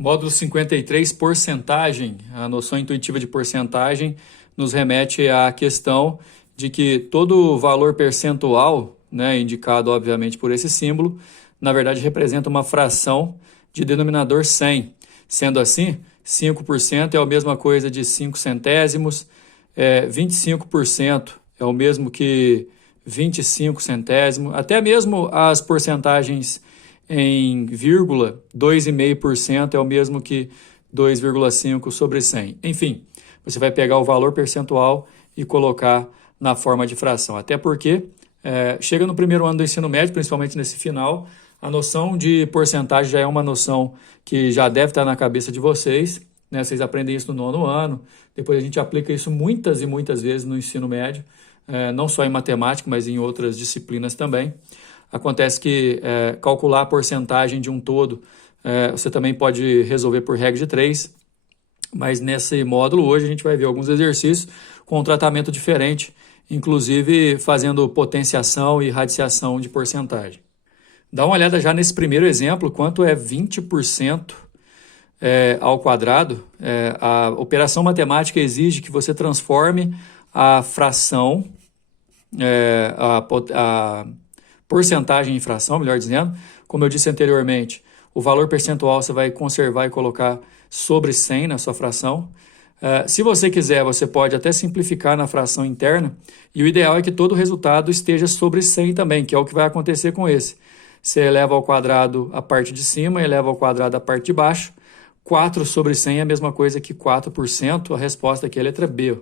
Módulo 53, porcentagem. A noção intuitiva de porcentagem nos remete à questão de que todo valor percentual, indicado obviamente por esse símbolo, na verdade representa uma fração de denominador 100. Sendo assim, 5% é a mesma coisa de 5 centésimos, 25% é o mesmo que 25 centésimos, até mesmo as porcentagens em vírgula, 2,5% é o mesmo que 2,5 sobre 100. Enfim, você vai pegar o valor percentual e colocar na forma de fração. Até porque chega no primeiro ano do ensino médio, principalmente nesse final, a noção de porcentagem já é uma noção que já deve estar na cabeça de vocês, né? Vocês aprendem isso no 9º ano, depois a gente aplica isso muitas e muitas vezes no ensino médio, não só em matemática, mas em outras disciplinas também. Acontece que calcular a porcentagem de um todo, você também pode resolver por regra de 3, mas nesse módulo hoje a gente vai ver alguns exercícios com um tratamento diferente, inclusive fazendo potenciação e radiciação de porcentagem. Dá uma olhada já nesse primeiro exemplo, quanto é 20% ao quadrado. A operação matemática exige que você transforme a fração, a porcentagem em fração, melhor dizendo. Como eu disse anteriormente, o valor percentual você vai conservar e colocar sobre 100 na sua fração. Se você quiser, você pode até simplificar na fração interna, e o ideal é que todo o resultado esteja sobre 100 também, que é o que vai acontecer com esse. Você eleva ao quadrado a parte de cima, eleva ao quadrado a parte de baixo. 4 sobre 100 é a mesma coisa que 4%, a resposta aqui é a letra B.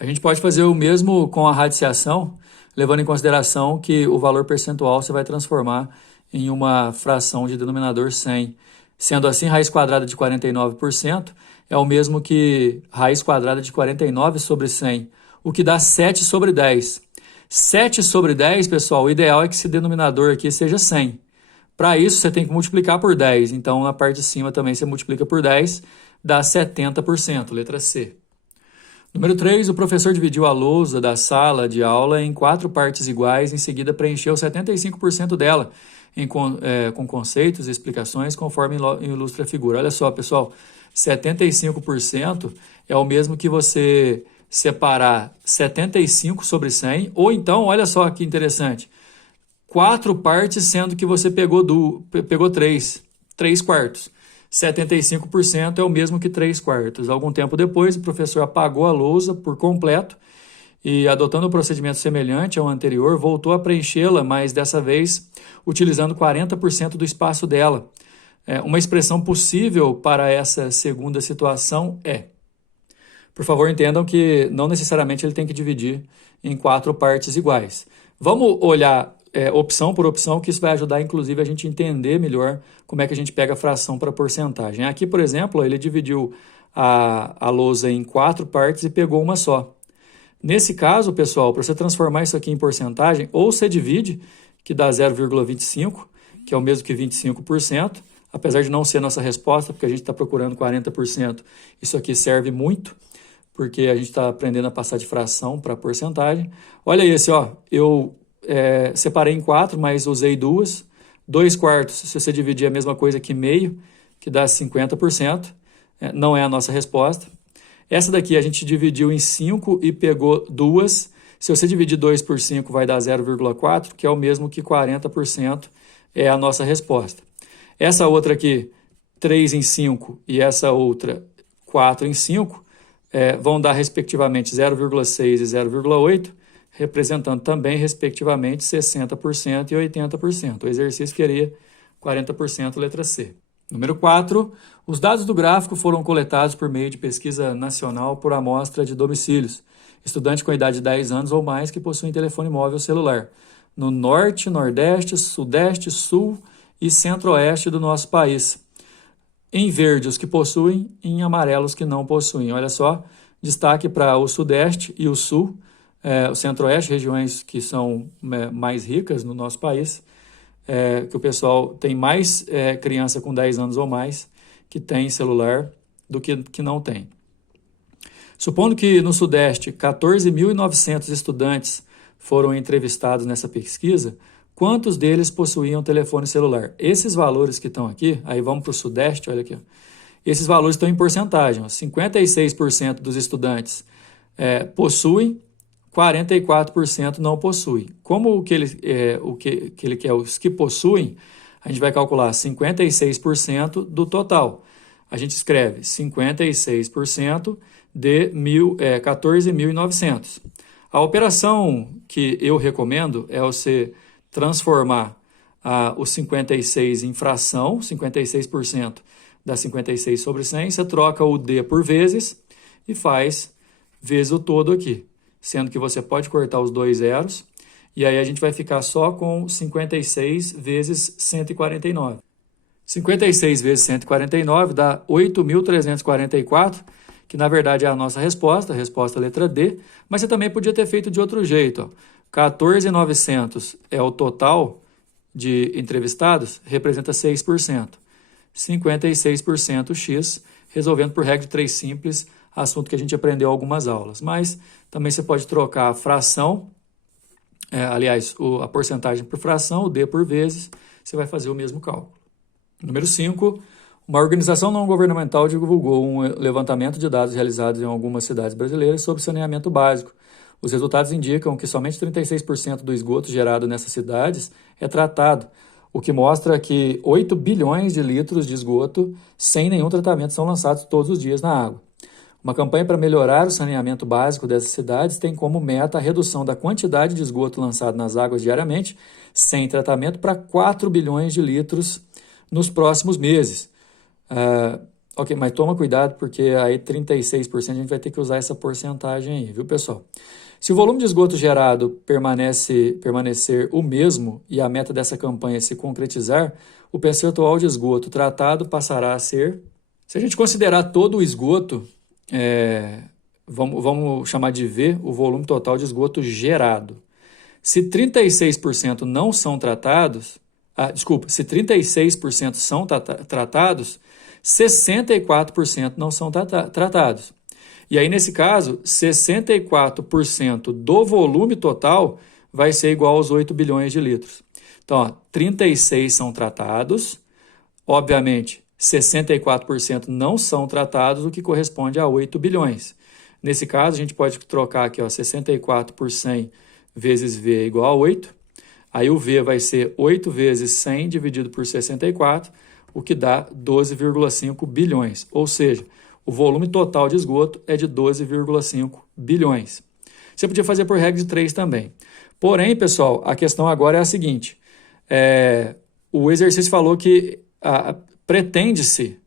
A gente pode fazer o mesmo com a radiciação, levando em consideração que o valor percentual você vai transformar em uma fração de denominador 100. Sendo assim, raiz quadrada de 49% é o mesmo que raiz quadrada de 49 sobre 100, o que dá 7 sobre 10. 7 sobre 10, pessoal, o ideal é que esse denominador aqui seja 100. Para isso, você tem que multiplicar por 10. Então, na parte de cima também você multiplica por 10, dá 70%, letra C. Número 3, o professor dividiu a lousa da sala de aula em 4 partes iguais, em seguida preencheu 75% dela, com conceitos e explicações, conforme ilustra a figura. Olha só, pessoal, 75% é o mesmo que você separar 75 sobre 100, ou então, olha só que interessante, 4 partes, sendo que você pegou 3 quartos. 75% é o mesmo que 3 quartos. Algum tempo depois, o professor apagou a lousa por completo e, adotando um procedimento semelhante ao anterior, voltou a preenchê-la, mas dessa vez utilizando 40% do espaço dela. Uma expressão possível para essa segunda situação é: por favor, entendam que não necessariamente ele tem que dividir em 4 partes iguais. Vamos olhar opção por opção, que isso vai ajudar, inclusive, a gente entender melhor como é que a gente pega a fração para porcentagem. Aqui, por exemplo, ele dividiu a lousa em 4 partes e pegou uma só. Nesse caso, pessoal, para você transformar isso aqui em porcentagem, ou você divide, que dá 0,25, que é o mesmo que 25%, apesar de não ser nossa resposta, porque a gente está procurando 40%, isso aqui serve muito, porque a gente está aprendendo a passar de fração para porcentagem. Olha esse, ó, eu separei em 4, mas usei 2. 2 quartos, se você dividir a mesma coisa que meio, que dá 50%, não é a nossa resposta. Essa daqui a gente dividiu em 5 e pegou 2. Se você dividir 2 por 5, vai dar 0,4, que é o mesmo que 40%, é a nossa resposta. Essa outra aqui, 3 em 5, e essa outra, 4 em 5, vão dar respectivamente 0,6 e 0,8, representando também, respectivamente, 60% e 80%. O exercício queria 40%, letra C. Número 4, os dados do gráfico foram coletados por meio de pesquisa nacional por amostra de domicílios. Estudante com idade de 10 anos ou mais que possuem telefone móvel celular, no norte, nordeste, sudeste, sul e centro-oeste do nosso país. Em verde, os que possuem, e em amarelo, os que não possuem. Olha só, destaque para o sudeste e o sul, o centro-oeste, regiões que são mais ricas no nosso país, que o pessoal tem mais criança com 10 anos ou mais que tem celular do que não tem. Supondo que no Sudeste 14.900 estudantes foram entrevistados nessa pesquisa, quantos deles possuíam telefone celular? Esses valores que estão aqui, aí vamos para o Sudeste, olha aqui, ó. Esses valores estão em porcentagem. Ó. 56% dos estudantes possuem, 44% não possuem. Como o que ele quer, os que possuem, a gente vai calcular 56% do total. A gente escreve 56% de 14.900. A operação que eu recomendo é você transformar os 56 em fração, 56% dá 56 sobre 100, você troca o D por vezes e faz vezes o todo aqui, sendo que você pode cortar os dois zeros, e aí a gente vai ficar só com 56 vezes 149. 56 vezes 149 dá 8.344, que na verdade é a nossa resposta, a resposta letra D, mas você também podia ter feito de outro jeito. 14.900 é o total de entrevistados, representa 6%. 56% X, resolvendo por regra de 3 simples, assunto que a gente aprendeu em algumas aulas. Mas também você pode trocar a fração, a porcentagem por fração, o D por vezes, você vai fazer o mesmo cálculo. Número 5, uma organização não governamental divulgou um levantamento de dados realizados em algumas cidades brasileiras sobre saneamento básico. Os resultados indicam que somente 36% do esgoto gerado nessas cidades é tratado, o que mostra que 8 bilhões de litros de esgoto sem nenhum tratamento são lançados todos os dias na água. Uma campanha para melhorar o saneamento básico dessas cidades tem como meta a redução da quantidade de esgoto lançado nas águas diariamente, sem tratamento, para 4 bilhões de litros nos próximos meses. Ok, mas toma cuidado, porque aí 36% a gente vai ter que usar essa porcentagem aí, viu, pessoal? Se o volume de esgoto gerado permanecer o mesmo e a meta dessa campanha se concretizar, o percentual de esgoto tratado passará a ser... Se a gente considerar todo o esgoto, vamos chamar de V, o volume total de esgoto gerado. Se 36% não são tratados... se 36% são tratados, 64% não são tratados. E aí, nesse caso, 64% do volume total vai ser igual aos 8 bilhões de litros. Então, 36 são tratados, obviamente, 64% não são tratados, o que corresponde a 8 bilhões. Nesse caso, a gente pode trocar aqui, 64 por 100 vezes V é igual a 8. Aí o V vai ser 8 vezes 100 dividido por 64, o que dá 12,5 bilhões. Ou seja, o volume total de esgoto é de 12,5 bilhões. Você podia fazer por regra de 3 também. Porém, pessoal, a questão agora é a seguinte. O exercício falou que pretende-se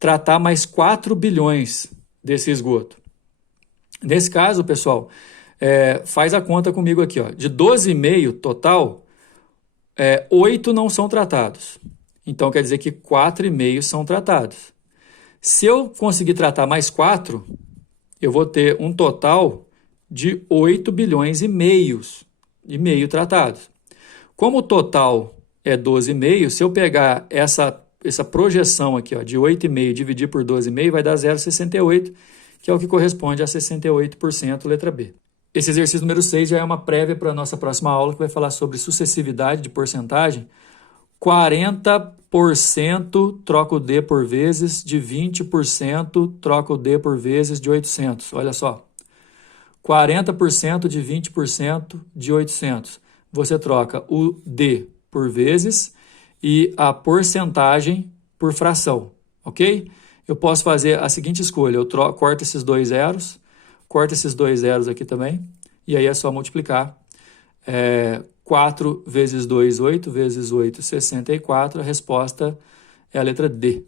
tratar mais 4 bilhões desse esgoto. Nesse caso, pessoal, faz a conta comigo aqui. De 12,5 total, 8 não são tratados. Então, quer dizer que 4,5 são tratados. Se eu conseguir tratar mais 4, eu vou ter um total de 8 bilhões e meio tratados. Como o total é 12,5, se eu pegar essa projeção aqui, de 8,5 e dividir por 12,5, vai dar 0,68, que é o que corresponde a 68%, letra B. Esse exercício número 6 já é uma prévia para a nossa próxima aula, que vai falar sobre sucessividade de porcentagem. 40% troca o D por vezes de 20%, troca o D por vezes de 800. Olha só. 40% de 20% de 800. Você troca o D por vezes e a porcentagem por fração, ok? Eu posso fazer a seguinte escolha. Eu corto esses dois zeros, corto esses dois zeros aqui também, e aí é só multiplicar. 4 vezes 2, 8, vezes 8, 64. A resposta é a letra D.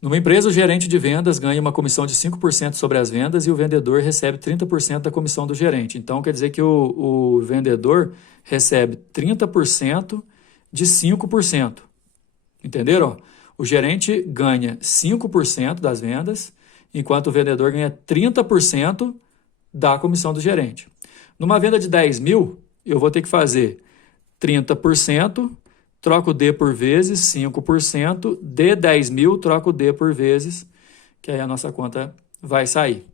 Numa empresa, o gerente de vendas ganha uma comissão de 5% sobre as vendas e o vendedor recebe 30% da comissão do gerente. Então, quer dizer que o vendedor recebe 30% de 5%. Entenderam? O gerente ganha 5% das vendas, enquanto o vendedor ganha 30% da comissão do gerente. Numa venda de 10 mil, eu vou ter que fazer 30%, troco o D por vezes, 5%, de 10 mil, troco o D por vezes, que aí a nossa conta vai sair,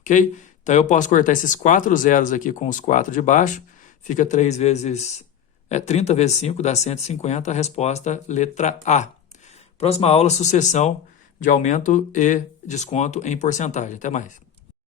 ok? Então, eu posso cortar esses 4 zeros aqui com os 4 de baixo, fica 30 vezes 5 dá 150, a resposta letra A. Próxima aula, sucessão de aumento e desconto em porcentagem. Até mais.